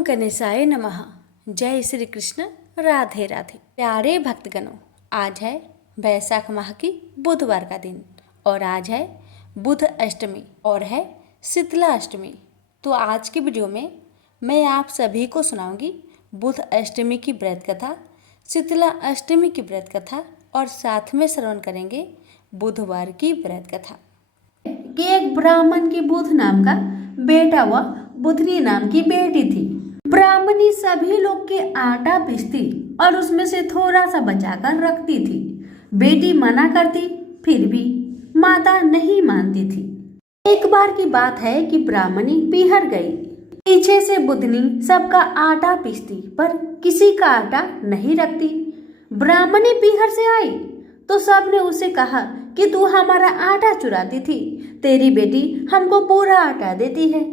ओम गणेशाय नमः। जय श्री कृष्ण। राधे राधे। प्यारे भक्तगणों, आज है वैशाख माह की बुधवार का दिन और आज है बुध अष्टमी और है शीतला अष्टमी। तो आज की वीडियो में मैं आप सभी को सुनाऊंगी बुध अष्टमी की व्रत कथा, शीतला अष्टमी की व्रत कथा और साथ में श्रवण करेंगे बुधवार की व्रत कथा। कि एक ब्राह्मण की बुध नाम का बेटा व बुधनी नाम की बेटी थी। ब्राह्मणी सभी लोग के आटा पीसती और उसमें से थोड़ा सा बचाकर रखती थी। बेटी मना करती फिर भी माता नहीं मानती थी। एक बार की बात है कि ब्राह्मणी पीहर गई। पीछे से बुधनी सबका आटा पीसती पर किसी का आटा नहीं रखती। ब्राह्मणी पीहर से आई तो सबने उसे कहा कि तू हमारा आटा चुराती थी, तेरी बेटी हमको पूरा आटा देती है,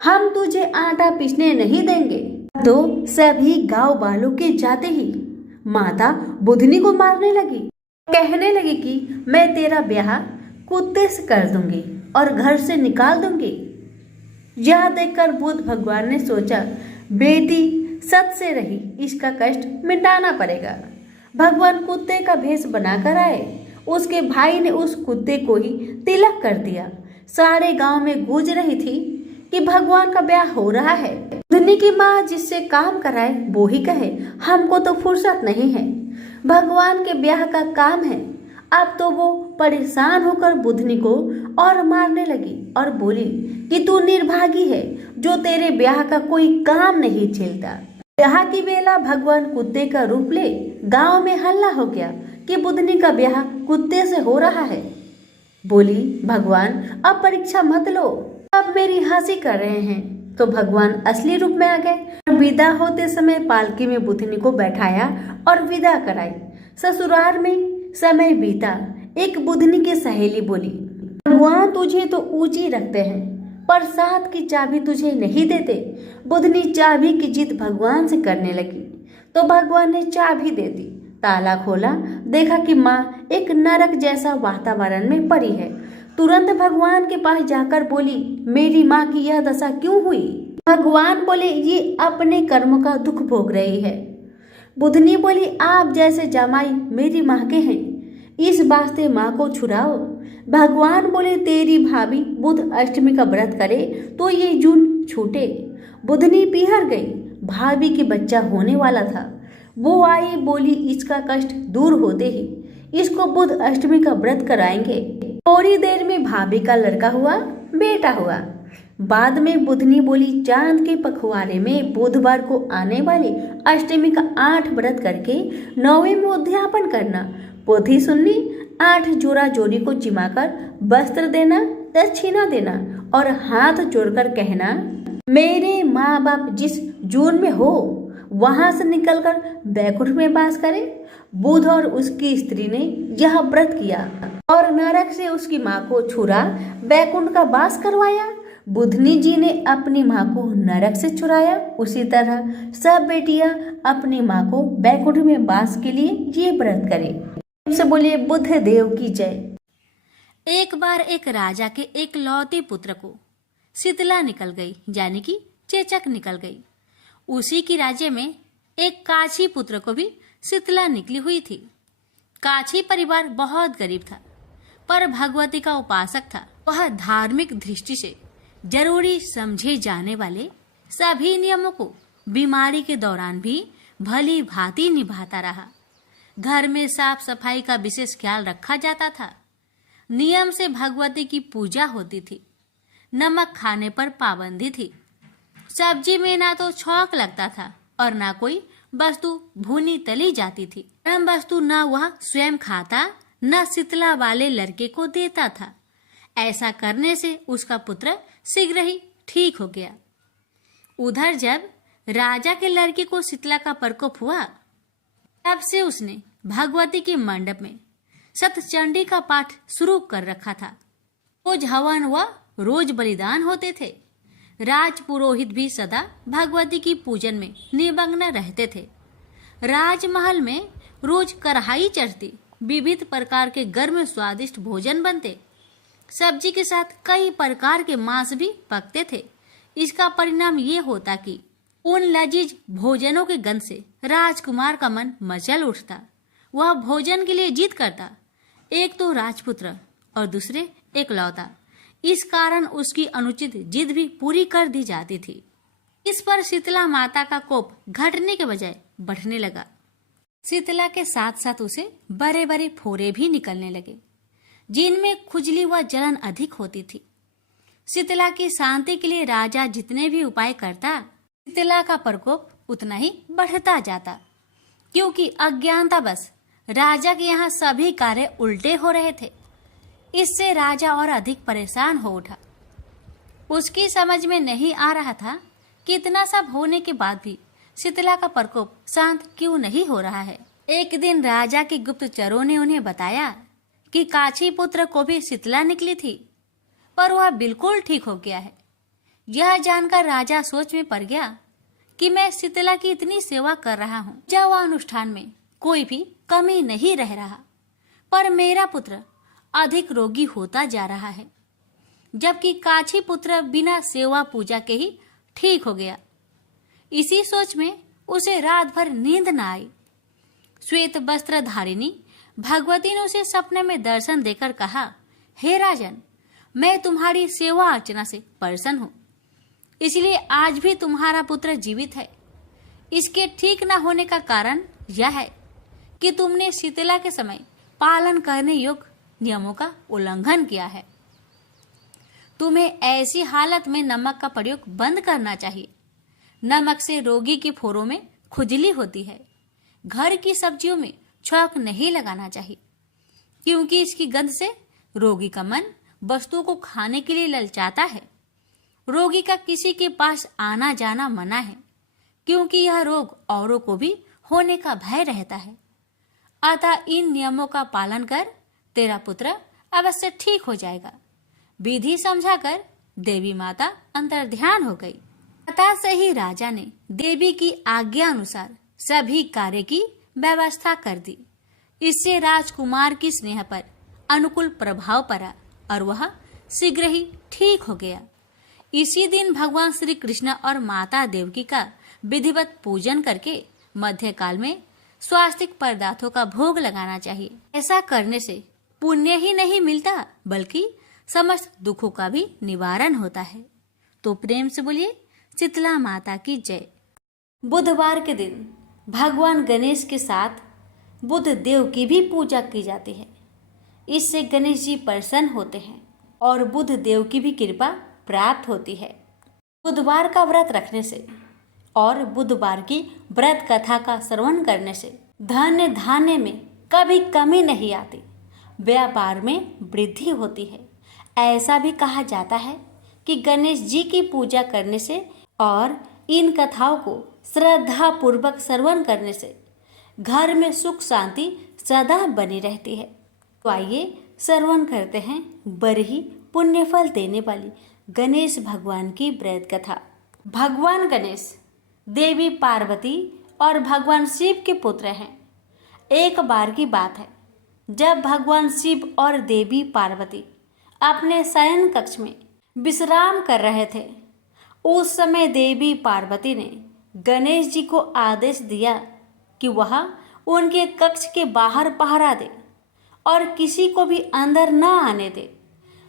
हम तुझे आटा पीसने नहीं देंगे। तो सभी गांव वालों के जाते ही माता बुधनी को मारने लगी। कहने लगी कि मैं तेरा ब्याह कुत्ते से कर दूंगी और घर से निकाल दूंगी। यह देखकर बुध भगवान ने सोचा बेटी सत से रही, इसका कष्ट मिटाना पड़ेगा। भगवान कुत्ते का भेष बनाकर आए। उसके भाई ने उस कुत्ते को ही तिलक कर दिया। सारे गांव में गूंज रही थी कि भगवान का ब्याह हो रहा है। बुधनी की माँ जिससे काम कराए वो ही कहे हमको तो फुर्सत नहीं है, भगवान के ब्याह का काम है। अब तो वो परेशान होकर बुधनी को और मारने लगी और बोली कि तू निर्भागी है जो तेरे ब्याह का कोई काम नहीं झेलता। ब्याह की बेला भगवान कुत्ते का रूप ले गांव में हल्ला हो गया कि बुधनी का ब्याह कुत्ते से हो रहा है। बोली भगवान अब परीक्षा मत लो, अब मेरी हंसी कर रहे हैं। तो भगवान असली रूप में आ गए। विदा होते समय पालकी में बुधनी को बैठाया और विदा कराई। ससुराल में समय बीता। एक बुधनी की सहेली बोली भगवान तुझे तो ऊंची रखते हैं पर साथ की चाबी तुझे नहीं देते। बुधनी चाबी की जिद भगवान से करने लगी तो भगवान ने चाबी दे दी। ताला खोला, देखा कि माँ एक नरक जैसा वातावरण में पड़ी है। तुरंत भगवान के पास जाकर बोली मेरी माँ की यह दशा क्यों हुई? भगवान बोले ये अपने कर्म का दुख भोग रही है। बुधनी बोली आप जैसे जमाई मेरी माँ के हैं, इस वास्ते माँ को छुड़ाओ। भगवान बोले तेरी भाभी बुध अष्टमी का व्रत करे तो ये जून छूटे। बुधनी पीहर गई। भाभी की बच्चा होने वाला था। वो आई, बोली इसका कष्ट दूर होते ही इसको बुध अष्टमी का व्रत कराएंगे। थोड़ी देर में भाभी का लड़का हुआ, बेटा हुआ। बाद में बुधनी बोली चांद के पखवाड़े में बुधवार को आने वाली अष्टमी का 8 व्रत करके 9वें में उद्यापन करना। पोथी सुननी, 8 जोड़ा जोड़ी को जिमाकर वस्त्र देना, दक्षिणा देना और हाथ जोड़कर कहना मेरे माँ बाप जिस जून में हो वहां से निकलकर बैकुंठ में वास करे। बुध और उसकी स्त्री ने यह व्रत किया और नरक से उसकी माँ को छुड़ा बैकुंठ का वास करवाया। बुधनी जी ने अपनी माँ को नरक से छुड़ाया। उसी तरह सब बेटियां अपनी माँ को बैकुंठ में वास के लिए ये व्रत करें। से बोलिए बुध देव की जय। एक बार एक राजा के एक लौते पुत्र को शीतला निकल गई, यानी कि चेचक निकल गई। उसी की राज्य में एक काछी पुत्र को भी शीतला निकली हुई थी। काछी परिवार बहुत गरीब था पर भगवती का उपासक था। वह धार्मिक दृष्टि से जरूरी समझे जाने वाले सभी नियमों को बीमारी के दौरान भी भली भांति निभाता रहा। घर में साफ सफाई का विशेष ख्याल रखा जाता था। नियम से भगवती की पूजा होती थी। नमक खाने पर पाबंदी थी। सब्जी में ना तो छौंक लगता था और ना कोई वस्तु भुनी तली जाती थी। गरम वस्तु न वह स्वयं खाता न शीतला वाले लड़के को देता था। ऐसा करने से उसका पुत्र शीघ्र ही ठीक हो गया। उधर जब राजा के लड़के को शीतला का प्रकोप हुआ तब से उसने भगवती के मंडप में सतचंडी का पाठ शुरू कर रखा था। रोज हवन व रोज बलिदान होते थे। राज पुरोहित भी सदा भगवती की पूजन में निमग्न रहते थे। राजमहल में रोज कढ़ाई चढ़ती, विविध प्रकार के गर्म स्वादिष्ट भोजन बनते। सब्जी के साथ कई प्रकार के मांस भी पकते थे। इसका परिणाम ये होता कि उन लजीज भोजनों के गंध से राजकुमार का मन मचल उठता। वह भोजन के लिए जिद करता, एक तो राजपुत्र और दूसरे एकलौता। इस कारण उसकी अनुचित जिद भी पूरी कर दी जाती थी। इस पर शीतला माता का कोप घटने के बजाय बढ़ने लगा। शीतला के साथ साथ उसे बड़े बड़े फोड़े भी निकलने लगे, जिनमें खुजली व जलन अधिक होती थी। शीतला की शांति के लिए राजा जितने भी उपाय करता, शीतला का प्रकोप उतना ही बढ़ता जाता, क्योंकि अज्ञानतावश राजा के यहाँ सभी कार्य उल्टे हो रहे थे। इससे राजा और अधिक परेशान हो उठा। उसकी समझ में नहीं आ रहा था कि इतना सब होने के बाद भी शीतला का प्रकोप शांत क्यों नहीं हो रहा है। एक दिन राजा के गुप्तचरों ने उन्हें बताया कि काछी पुत्र को भी शीतला निकली थी, पर वह बिल्कुल ठीक हो गया है। यह जानकर राजा सोच में पड़ गया कि मैं शीतला की इतनी सेवा कर रहा हूँ, जब वह अनुष्ठान में कोई भी कमी नहीं रह रहा, पर मेरा पुत्र अधिक रोगी होता जा रहा है, जबकि काछी पुत्र बिना सेवा पूजा के ही ठीक हो गया। इसी सोच में उसे रात भर नींद न आई। श्वेत वस्त्र धारिणी भगवती ने उसे सपने में दर्शन देकर कहा, हे राजन, मैं तुम्हारी सेवा अर्चना से प्रसन्न हूँ, इसलिए आज भी तुम्हारा पुत्र जीवित है। इसके ठीक न होने का कारण यह है कि तुमने शीतला के समय पालन करने योग्य नियमों का उल्लंघन किया है। तुम्हें ऐसी हालत में नमक का प्रयोग बंद करना चाहिए। नमक से रोगी के फोड़ों में खुजली होती है। घर की सब्जियों में छौंक नहीं लगाना चाहिए, क्योंकि इसकी गंध से रोगी का मन वस्तुओं को खाने के लिए ललचाता है। रोगी का किसी के पास आना जाना मना है, क्योंकि यह रोग औरों को भी होने का भय रहता है। अतः इन नियमों का पालन कर तेरा पुत्र अवश्य ठीक हो जाएगा। विधि समझाकर देवी माता अंतर्ध्यान हो गई। अतः से ही राजा ने देवी की आज्ञा अनुसार सभी कार्य की व्यवस्था कर दी। इससे राजकुमार की स्नेह पर अनुकूल प्रभाव पड़ा और वह शीघ्र ही ठीक हो गया। इसी दिन भगवान श्री कृष्ण और माता देवकी का विधिवत पूजन करके मध्यकाल में स्वास्तिक पदार्थों का भोग लगाना चाहिए। ऐसा करने से पुण्य ही नहीं मिलता, बल्कि समस्त दुखों का भी निवारण होता है। तो प्रेम से बोलिए शीतला माता की जय। बुधवार के दिन भगवान गणेश के साथ बुध देव की भी पूजा की जाती है। इससे गणेश जी प्रसन्न होते हैं और बुध देव की भी कृपा प्राप्त होती है। बुधवार का व्रत रखने से और बुधवार की व्रत कथा का श्रवण करने से धन धान्य में कभी कमी नहीं आती, व्यापार में वृद्धि होती है। ऐसा भी कहा जाता है कि गणेश जी की पूजा करने से और इन कथाओं को श्रद्धा पूर्वक श्रवण करने से घर में सुख शांति सदा बनी रहती है। तो आइए श्रवण करते हैं बरही पुण्य फल देने वाली गणेश भगवान की व्रत कथा। भगवान गणेश देवी पार्वती और भगवान शिव के पुत्र हैं। एक बार की बात है, जब भगवान शिव और देवी पार्वती अपने शयन कक्ष में विश्राम कर रहे थे, उस समय देवी पार्वती ने गणेश जी को आदेश दिया कि वह उनके कक्ष के बाहर पहरा दे और किसी को भी अंदर न आने दे।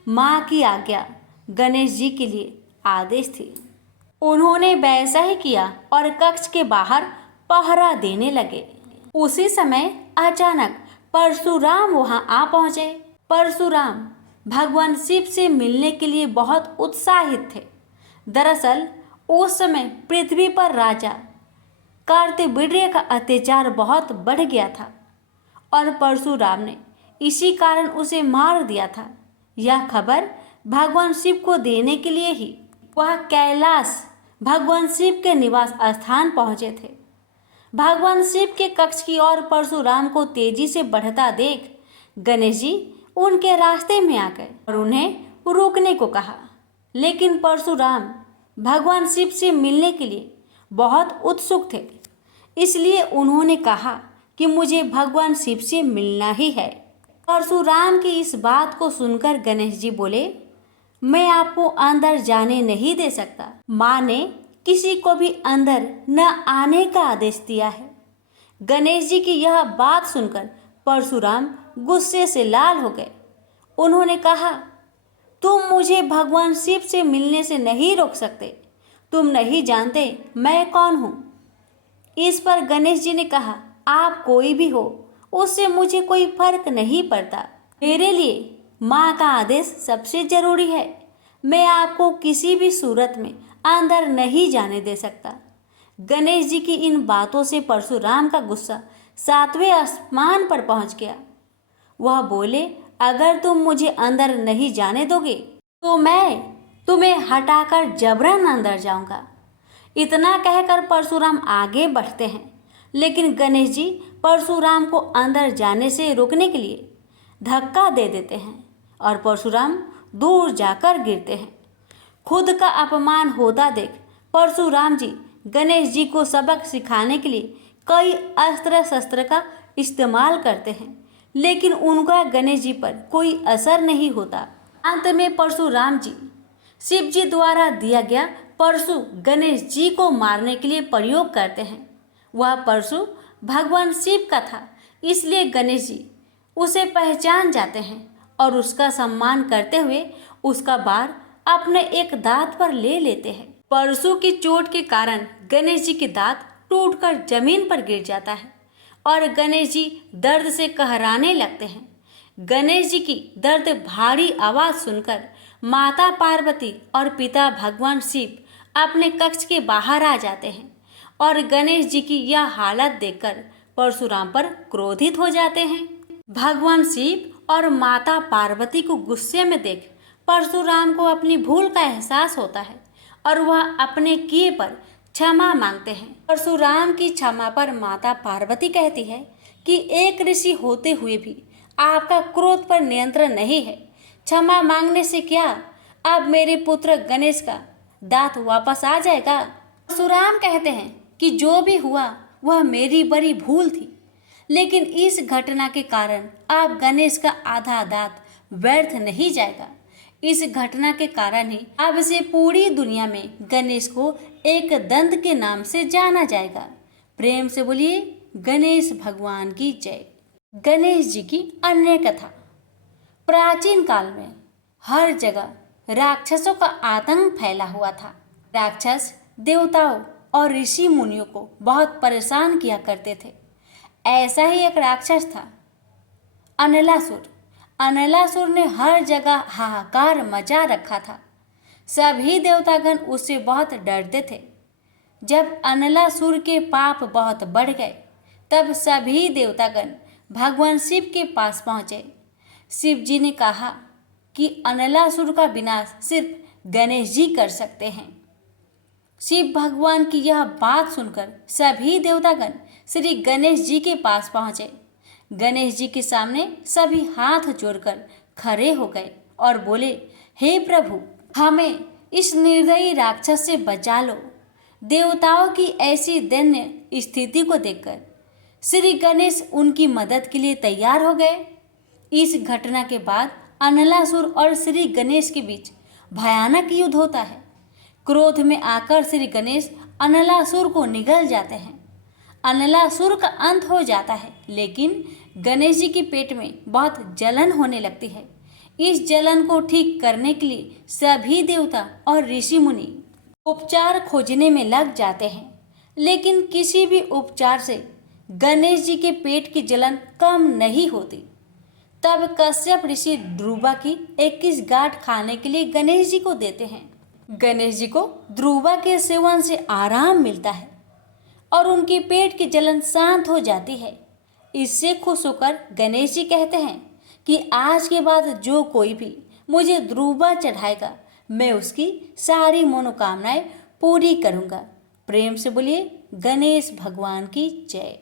माँ की आज्ञा गणेश जी के लिए आदेश थी। उन्होंने वैसा ही किया और कक्ष के बाहर पहरा देने लगे। उसी समय अचानक परशुराम वहां आ पहुंचे। परशुराम भगवान शिव से मिलने के लिए बहुत उत्साहित थे। दरअसल उस समय पृथ्वी पर राजा कार्तिवीर्य का अत्याचार बहुत बढ़ गया था और परशुराम ने इसी कारण उसे मार दिया था। यह खबर भगवान शिव को देने के लिए ही वह कैलाश भगवान शिव के निवास स्थान पहुंचे थे। भगवान शिव के कक्ष की ओर परशुराम को तेजी से बढ़ता देख गणेश जी उनके रास्ते में आ गए और उन्हें रोकने को कहा, लेकिन परशुराम भगवान शिव से मिलने के लिए बहुत उत्सुक थे। इसलिए उन्होंने कहा कि मुझे भगवान शिव से मिलना ही है। परशुराम की इस बात को सुनकर गणेश जी बोले, मैं आपको अंदर जाने नहीं दे सकता। माँ ने किसी को भी अंदर न आने का आदेश दिया है। गणेश जी की यह बात सुनकर परशुराम गुस्से से लाल हो गए। उन्होंने कहा, तुम मुझे भगवान शिव से मिलने से नहीं रोक सकते। तुम नहीं जानते मैं कौन हूँ। इस पर गणेश जी ने कहा, आप कोई भी हो, उससे मुझे कोई फर्क नहीं पड़ता। मेरे लिए माँ का आदेश सबसे जरूरी है। मैं आपको किसी भी सूरत में अंदर नहीं जाने दे सकता। गणेश जी की इन बातों से परशुराम का गुस्सा 7वें आसमान पर पहुंच गया। वह बोले, अगर तुम मुझे अंदर नहीं जाने दोगे तो मैं तुम्हें हटाकर जबरन अंदर जाऊंगा। इतना कहकर परशुराम आगे बढ़ते हैं, लेकिन गणेश जी परशुराम को अंदर जाने से रोकने के लिए धक्का दे देते हैं और परशुराम दूर जाकर गिरते हैं। खुद का अपमान होता देख परशुराम जी गणेश जी को सबक सिखाने के लिए कई अस्त्र शस्त्र का इस्तेमाल करते हैं, लेकिन उनका गणेश जी पर कोई असर नहीं होता। अंत में परशुराम जी शिव जी द्वारा दिया गया परशु गणेश जी को मारने के लिए प्रयोग करते हैं। वह परशु भगवान शिव का था, इसलिए गणेश जी उसे पहचान जाते हैं और उसका सम्मान करते हुए उसका बार अपने एक दांत पर ले लेते हैं। परशु की चोट के कारण गणेश जी के दांत टूटकर जमीन पर गिर जाता है और गणेश जी दर्द से कहराने लगते हैं। गणेश जी की दर्द भारी आवाज सुनकर माता पार्वती और पिता भगवान शिव अपने कक्ष के बाहर आ जाते हैं और गणेश जी की यह हालत देखकर परशुराम पर क्रोधित हो जाते हैं। भगवान शिव और माता पार्वती को गुस्से में देख परशुराम को अपनी भूल का एहसास होता है और वह अपने किए पर क्षमा मांगते हैं। परशुराम की क्षमा पर माता पार्वती कहती है कि एक ऋषि होते हुए भी आपका क्रोध पर नियंत्रण नहीं है। क्षमा मांगने से क्या, अब मेरे पुत्र गणेश का दांत वापस आ जाएगा। परशुराम कहते हैं कि जो भी हुआ वह मेरी बड़ी भूल थी, लेकिन इस घटना के कारण अब गणेश का आधा दांत व्यर्थ नहीं जाएगा। इस घटना के कारण ही अब से पूरी दुनिया में गणेश को एक दंत के नाम से जाना जाएगा। प्रेम से बोलिए गणेश भगवान की जय। गणेश जी की अन्य कथा। प्राचीन काल में हर जगह राक्षसों का आतंक फैला हुआ था। राक्षस देवताओं और ऋषि मुनियों को बहुत परेशान किया करते थे। ऐसा ही एक राक्षस था अनलासुर। अनलासुर ने हर जगह हाहाकार मचा रखा था। सभी देवतागण उससे बहुत डरते थे। जब अनलासुर के पाप बहुत बढ़ गए तब सभी देवतागण भगवान शिव के पास पहुँचे। शिव जी ने कहा कि अनलासुर का विनाश सिर्फ गणेश जी कर सकते हैं। शिव भगवान की यह बात सुनकर सभी देवतागण श्री गणेश जी के पास पहुँचे। गणेश जी के सामने सभी हाथ जोड़कर खड़े हो गए और बोले, हे प्रभु, हमें इस निर्दयी राक्षस से बचा लो। देवताओं की ऐसी दैन्य स्थिति को देखकर श्री गणेश उनकी मदद के लिए तैयार हो गए। इस घटना के बाद अनलासुर और श्री गणेश के बीच भयानक युद्ध होता है। क्रोध में आकर श्री गणेश अनलासुर को निगल जाते हैं। अनलासुर का अंत हो जाता है, लेकिन गणेश जी के पेट में बहुत जलन होने लगती है। इस जलन को ठीक करने के लिए सभी देवता और ऋषि मुनि उपचार खोजने में लग जाते हैं, लेकिन किसी भी उपचार से गणेश जी के पेट की जलन कम नहीं होती। तब कश्यप ऋषि ध्रुवा की 21 गांठ खाने के लिए गणेश जी को देते हैं। गणेश जी को ध्रुवा के सेवन से आराम मिलता है और उनके पेट की जलन शांत हो जाती है। इससे खुश होकर गणेश जी कहते हैं कि आज के बाद जो कोई भी मुझे ध्रुवा चढ़ाएगा, मैं उसकी सारी मनोकामनाएं पूरी करूंगा। प्रेम से बोलिए गणेश भगवान की जय।